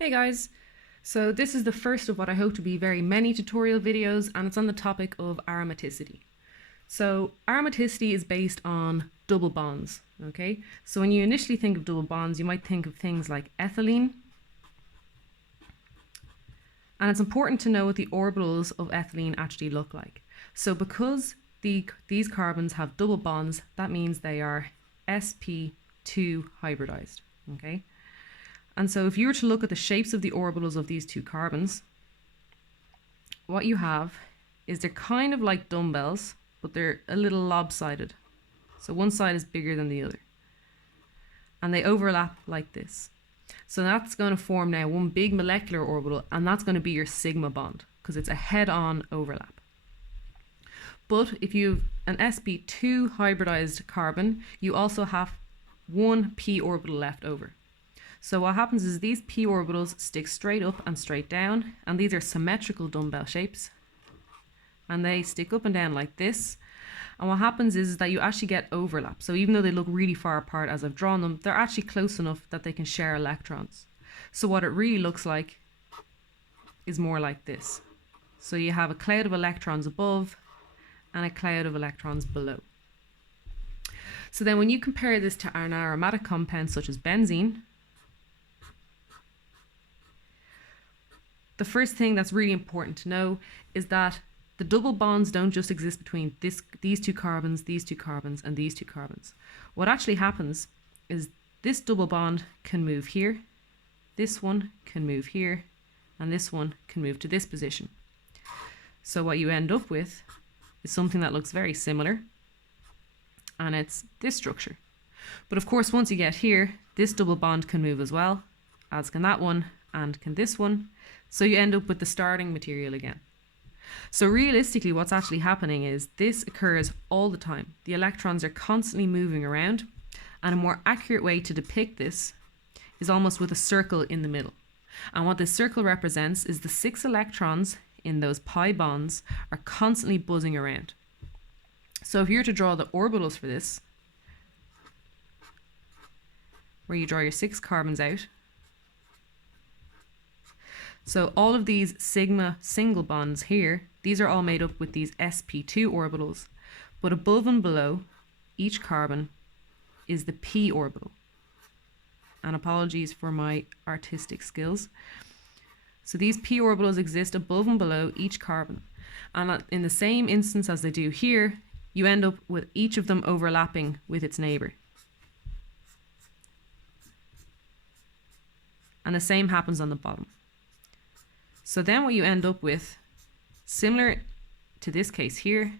Hey guys, so this is the first of what I hope to be very many tutorial videos, and it's on the topic of aromaticity. So aromaticity is based on double bonds, okay? So when you initially think of double bonds, you might think of things like ethylene, and it's important to know what the orbitals of ethylene actually look like. So because these carbons have double bonds, that means they are sp2 hybridized, okay? And so if you were to look at the shapes of the orbitals of these two carbons, what you have is they're kind of like dumbbells, but they're a little lopsided. So one side is bigger than the other. And they overlap like this. So that's going to form now one big molecular orbital, and that's going to be your sigma bond because it's a head-on overlap. But if you have an sp2 hybridized carbon, you also have one p orbital left over. So what happens is these p orbitals stick straight up and straight down, and these are symmetrical dumbbell shapes, and they stick up and down like this. And what happens is that you actually get overlap. So even though they look really far apart as I've drawn them, they're actually close enough that they can share electrons. So what it really looks like is more like this. So you have a cloud of electrons above and a cloud of electrons below. So then when you compare this to an aromatic compound such as benzene, the first thing that's really important to know is that the double bonds don't just exist between these two carbons, and these two carbons. What actually happens is this double bond can move here, this one can move here, and this one can move to this position. So what you end up with is something that looks very similar, and it's this structure. But of course, once you get here, this double bond can move as well, as can that one, and can this one. So you end up with the starting material again. So realistically, what's actually happening is this occurs all the time. The electrons are constantly moving around, and a more accurate way to depict this is almost with a circle in the middle. And what this circle represents is the 6 electrons in those pi bonds are constantly buzzing around. So if you were to draw the orbitals for this, where you draw your 6 carbons out, so all of these sigma single bonds here, these are all made up with these sp2 orbitals, but above and below each carbon is the p orbital. And apologies for my artistic skills. So these p orbitals exist above and below each carbon. And in the same instance as they do here, you end up with each of them overlapping with its neighbor. And the same happens on the bottom. So then what you end up with, similar to this case here,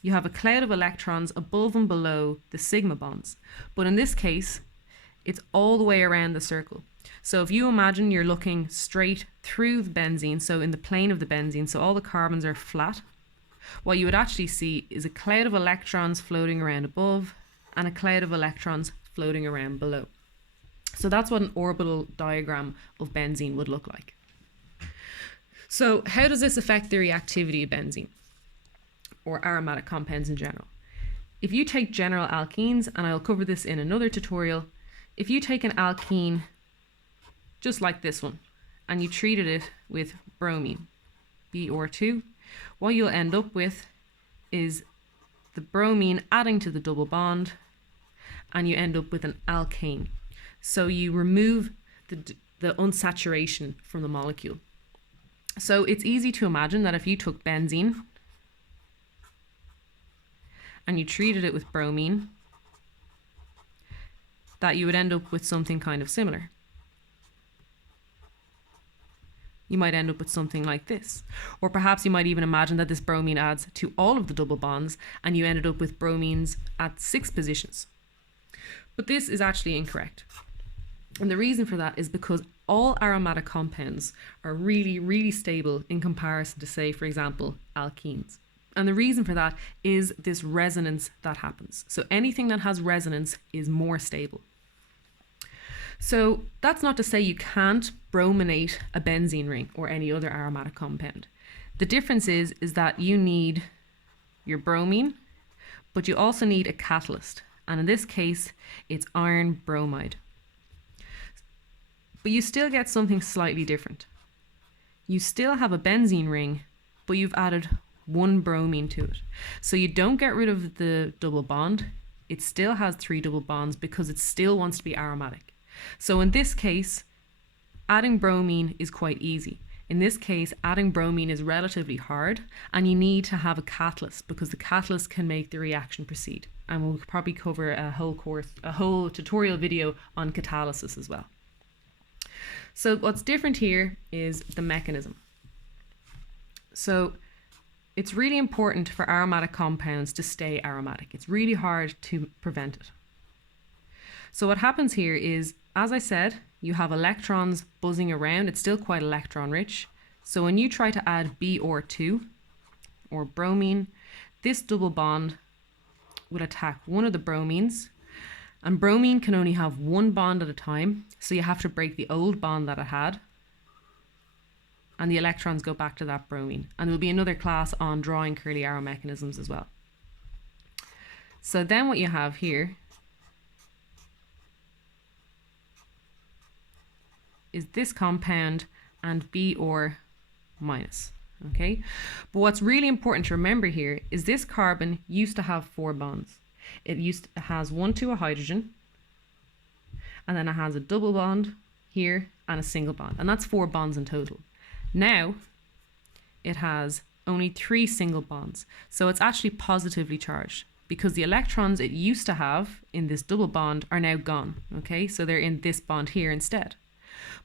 you have a cloud of electrons above and below the sigma bonds. But in this case, it's all the way around the circle. So if you imagine you're looking straight through the benzene, so in the plane of the benzene, so all the carbons are flat, what you would actually see is a cloud of electrons floating around above and a cloud of electrons floating around below. So that's what an orbital diagram of benzene would look like. So how does this affect the reactivity of benzene or aromatic compounds in general? If you take general alkenes, and I'll cover this in another tutorial, if you take an alkene just like this one and you treated it with bromine, Br2, what you'll end up with is the bromine adding to the double bond, and you end up with an alkane. So you remove the unsaturation from the molecule. So it's easy to imagine that if you took benzene and you treated it with bromine, that you would end up with something kind of similar. You might end up with something like this. Or perhaps you might even imagine that this bromine adds to all of the double bonds and you ended up with bromines at 6 positions. But this is actually incorrect. And the reason for that is because all aromatic compounds are really, really stable in comparison to, say, for example, alkenes. And the reason for that is this resonance that happens. So anything that has resonance is more stable. So that's not to say you can't brominate a benzene ring or any other aromatic compound. The difference is that you need your bromine, but you also need a catalyst. And in this case, it's iron bromide. But you still get something slightly different. You still have a benzene ring, but you've added one bromine to it. So you don't get rid of the double bond. It still has 3 double bonds because it still wants to be aromatic. So in this case, adding bromine is quite easy. In this case, adding bromine is relatively hard, and you need to have a catalyst because the catalyst can make the reaction proceed. And we'll probably cover a whole tutorial video on catalysis as well. So what's different here is the mechanism. So it's really important for aromatic compounds to stay aromatic. It's really hard to prevent it. So what happens here is, as I said, you have electrons buzzing around. It's still quite electron rich. So when you try to add BR2 or bromine, this double bond will attack one of the bromines. And bromine can only have one bond at a time. So you have to break the old bond that it had. And the electrons go back to that bromine. And there will be another class on drawing curly arrow mechanisms as well. So then what you have here is this compound and Br minus. Okay, but what's really important to remember here is this carbon used to have 4 bonds. It has one to a hydrogen, and then it has a double bond here and a single bond, and that's 4 bonds in total. Now it has only 3 single bonds, so it's actually positively charged because the electrons it used to have in this double bond are now gone. Okay, so they're in this bond here instead.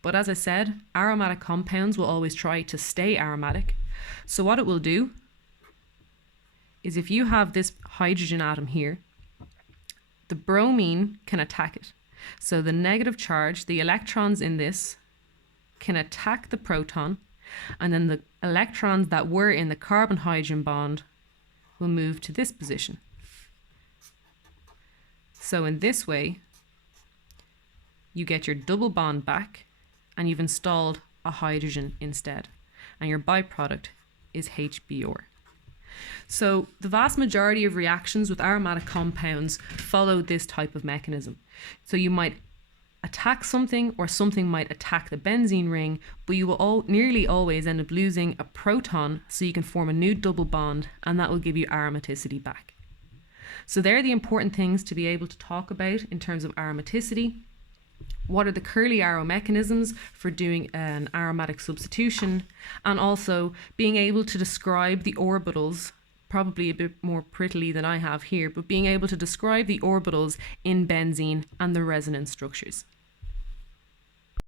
But as I said, aromatic compounds will always try to stay aromatic. So what it will do is, if you have this hydrogen atom here, the bromine can attack it. So the negative charge, the electrons in this, can attack the proton, and then the electrons that were in the carbon-hydrogen bond will move to this position. So in this way, you get your double bond back, and you've installed a hydrogen instead, and your byproduct is HBr. So the vast majority of reactions with aromatic compounds follow this type of mechanism. So you might attack something, or something might attack the benzene ring, but you will nearly always end up losing a proton, so you can form a new double bond, and that will give you aromaticity back. So they're the important things to be able to talk about in terms of aromaticity. What are the curly arrow mechanisms for doing an aromatic substitution, and also being able to describe the orbitals, probably a bit more prettily than I have here, but being able to describe the orbitals in benzene and the resonance structures.